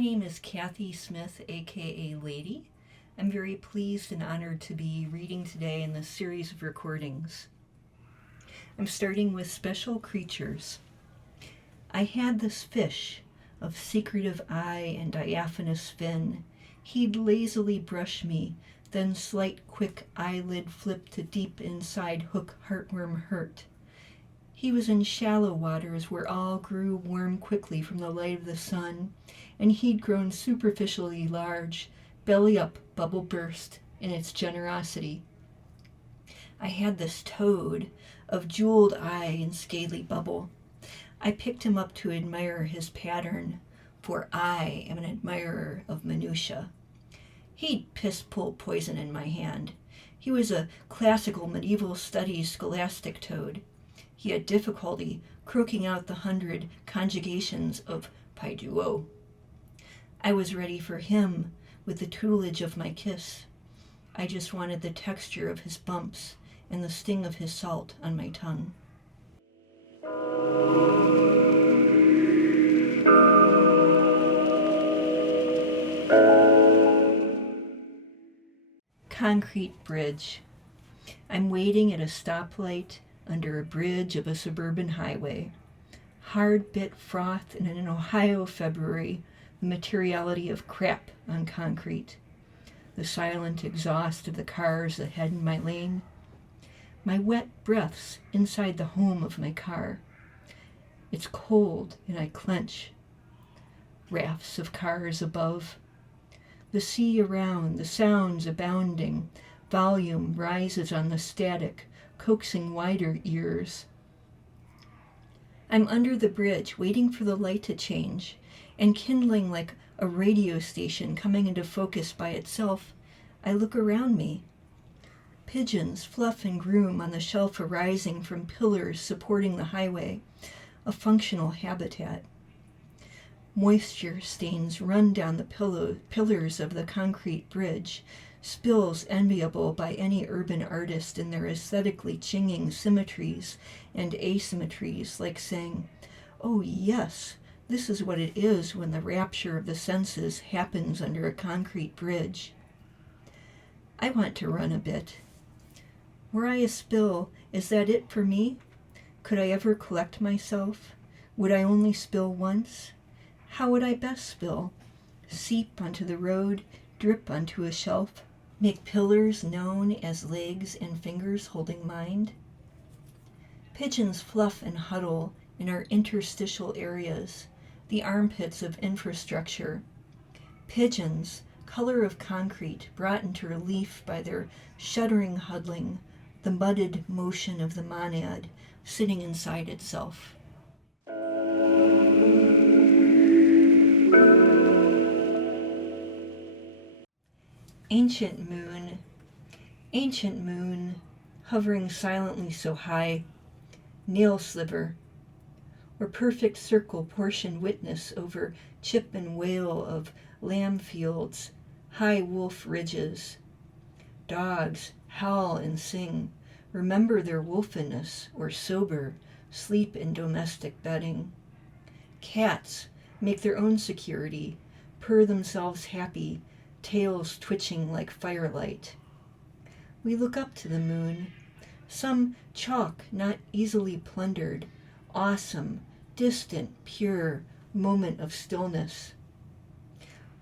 name is Kathy Smith, aka Lady. I'm very pleased and honored to be reading today in this series of recordings. I'm starting with special creatures. I had this fish of secretive eye and diaphanous fin. He'd lazily brush me, then slight quick eyelid flip to deep inside hook heartworm hurt. He was in shallow waters where all grew warm quickly from the light of the sun, and he'd grown superficially large, belly up, bubble burst in its generosity. I had this toad of jeweled eye and scaly bubble. I picked him up to admire his pattern, for I am an admirer of minutia. He'd piss-pull poison in my hand. He was a classical medieval studies scholastic toad. He had difficulty croaking out the 100 conjugations of Paiduo. I was ready for him with the tutelage of my kiss. I just wanted the texture of his bumps and the sting of his salt on my tongue. Concrete bridge. I'm waiting at a stoplight under a bridge of a suburban highway. Hard-bit froth in an Ohio February, the materiality of crap on concrete. The silent exhaust of the cars ahead in my lane. My wet breaths inside the home of my car. It's cold and I clench. Rafts of cars above. The sea around, the sounds abounding. Volume rises on the static, coaxing wider ears. I'm under the bridge, waiting for the light to change, and kindling like a radio station coming into focus by itself, I look around me. Pigeons fluff and groom on the shelf arising from pillars supporting the highway, a functional habitat. Moisture stains run down the pillars of the concrete bridge, spills enviable by any urban artist in their aesthetically chinging symmetries and asymmetries, like saying, "Oh yes, this is what it is when the rapture of the senses happens under a concrete bridge." I want to run a bit. Were I a spill, is that it for me? Could I ever collect myself? Would I only spill once? How would I best spill? Seep onto the road, drip onto a shelf? Make pillars known as legs and fingers holding mind? Pigeons fluff and huddle in our interstitial areas, the armpits of infrastructure. Pigeons, color of concrete, brought into relief by their shuddering huddling, the mudded motion of the monad sitting inside itself. Ancient moon, hovering silently so high, nail sliver, or perfect circle portion witness over chip and wail of lamb fields, high wolf ridges. Dogs howl and sing, remember their wolfiness, or sober, sleep in domestic bedding. Cats make their own security, purr themselves happy, tails twitching like firelight. We look up to the moon, some chalk not easily plundered, awesome, distant, pure, moment of stillness.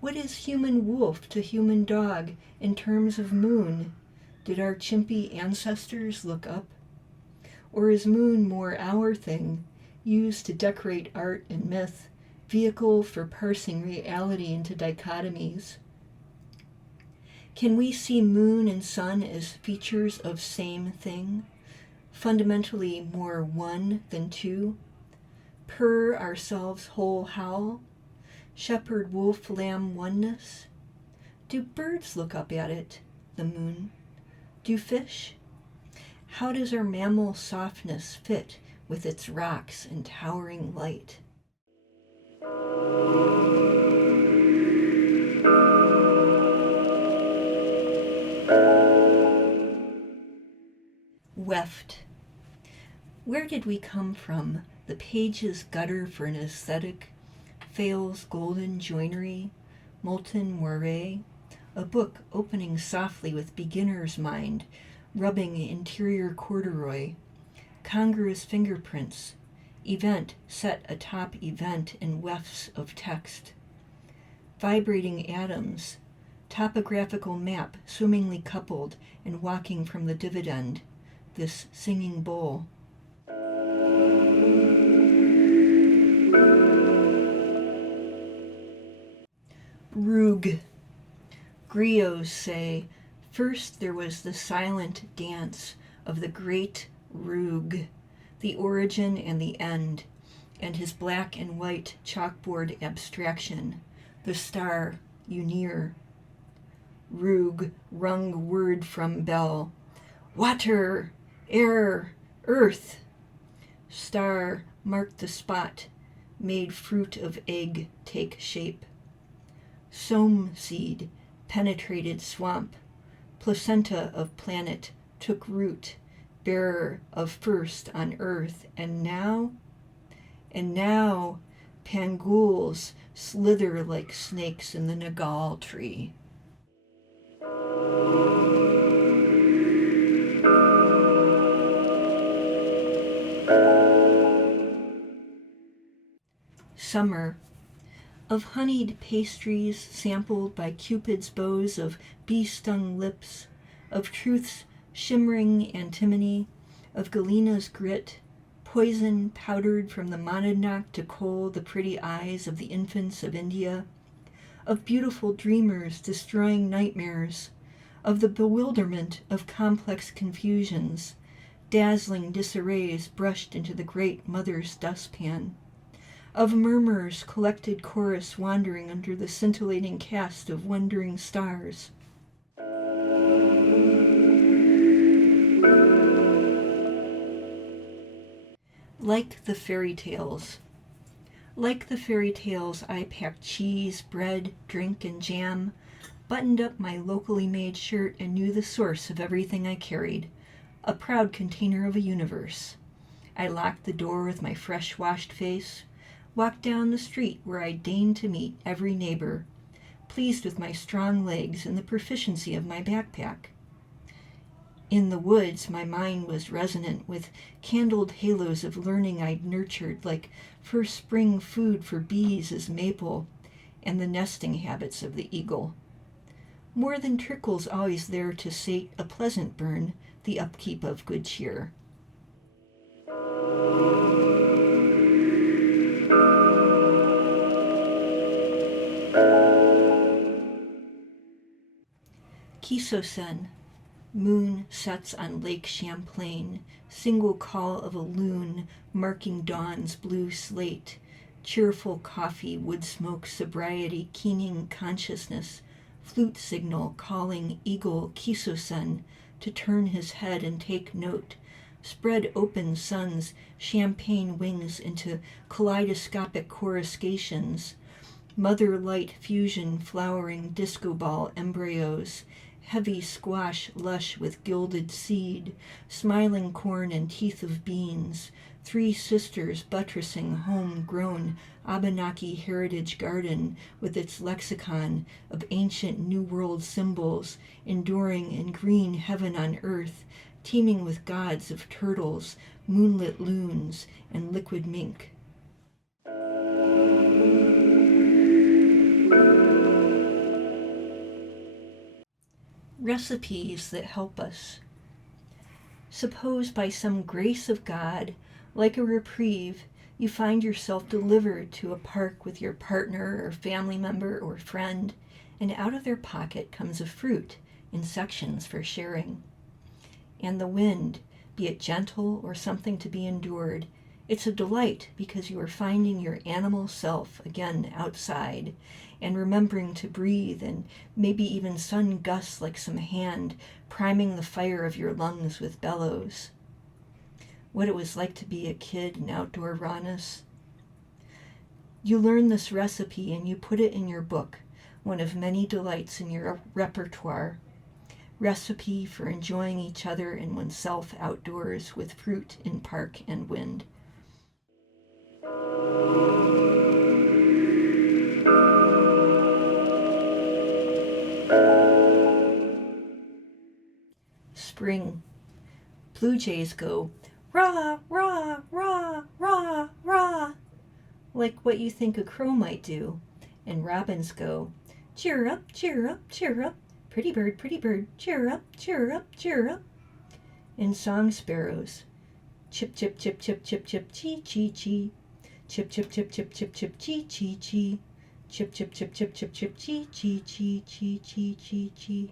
What is human wolf to human dog in terms of moon? Did our chimpy ancestors look up? Or is moon more our thing, used to decorate art and myth, vehicle for parsing reality into dichotomies? Can we see moon and sun as features of same thing, fundamentally more one than two? Purr ourselves whole howl? Shepherd wolf lamb oneness? Do birds look up at it, the moon? Do fish? How does our mammal softness fit with its rocks and towering light? Weft. Where did we come from? The pages gutter for an aesthetic, Fail's golden joinery, molten moire, a book opening softly with beginner's mind, rubbing interior corduroy, congruous fingerprints, event set atop event in wefts of text, vibrating atoms, topographical map swimmingly coupled and walking from the dividend, this singing bowl. Roog. Griots say, first there was the silent dance of the great Roog, the origin and the end, and his black and white chalkboard abstraction, the star, Unir. Roog wrung word from bell, water, air, earth. Star marked the spot, made fruit of egg take shape. Soam seed penetrated swamp, placenta of planet took root, bearer of first on earth, and now, pangools slither like snakes in the nagal tree. Summer. Of honeyed pastries sampled by Cupid's bows of bee-stung lips, of truth's shimmering antimony, of Galena's grit, poison powdered from the Monadnock to kohl the pretty eyes of the infants of India, of beautiful dreamers destroying nightmares, of the bewilderment of complex confusions, dazzling disarrays brushed into the great mother's dustpan, of murmurs collected chorus wandering under the scintillating cast of wondering stars. Like the fairy tales. Like the fairy tales, I packed cheese, bread, drink, and jam, buttoned up my locally made shirt, and knew the source of everything I carried, a proud container of a universe. I locked the door with my fresh-washed face, walked down the street where I deigned to meet every neighbor, pleased with my strong legs and the proficiency of my backpack. In the woods, my mind was resonant with candled halos of learning I'd nurtured, like first spring food for bees is maple and the nesting habits of the eagle. More than trickles always there to sate a pleasant burn, the upkeep of good cheer. Kisosen. Moon sets on Lake Champlain, single call of a loon marking dawn's blue slate, cheerful coffee, wood smoke, sobriety, keening consciousness, flute signal calling eagle Kisosen to turn his head and take note, spread open sun's champagne wings into kaleidoscopic coruscations, mother light fusion flowering disco ball embryos, heavy squash lush with gilded seed, smiling corn and teeth of beans, three sisters buttressing home-grown Abenaki heritage garden with its lexicon of ancient New World symbols, enduring in green heaven on earth, teeming with gods of turtles, moonlit loons, and liquid mink. Recipes that help us. Suppose by some grace of God, like a reprieve, you find yourself delivered to a park with your partner or family member or friend, and out of their pocket comes a fruit in sections for sharing. And the wind, be it gentle or something to be endured, it's a delight because you are finding your animal self again outside and remembering to breathe, and maybe even sun gusts like some hand priming the fire of your lungs with bellows. What it was like to be a kid in outdoor rawness. You learn this recipe and you put it in your book, one of many delights in your repertoire. Recipe for enjoying each other and oneself outdoors with fruit in park and wind. Spring. Blue jays go, rah, rah, rah, rah, rah, like what you think a crow might do. And robins go, cheer up, cheer up, cheer up, pretty bird, cheer up, cheer up, cheer up. And song sparrows, chip, chip, chip, chip, chip, chip, chee, chee, chee, chip, chip, chip, chip, chip, chip, chee, chee, chee, chip, chip, chip, chip, chip, chip, chee, chee, chee, chee, chee, chee, chee.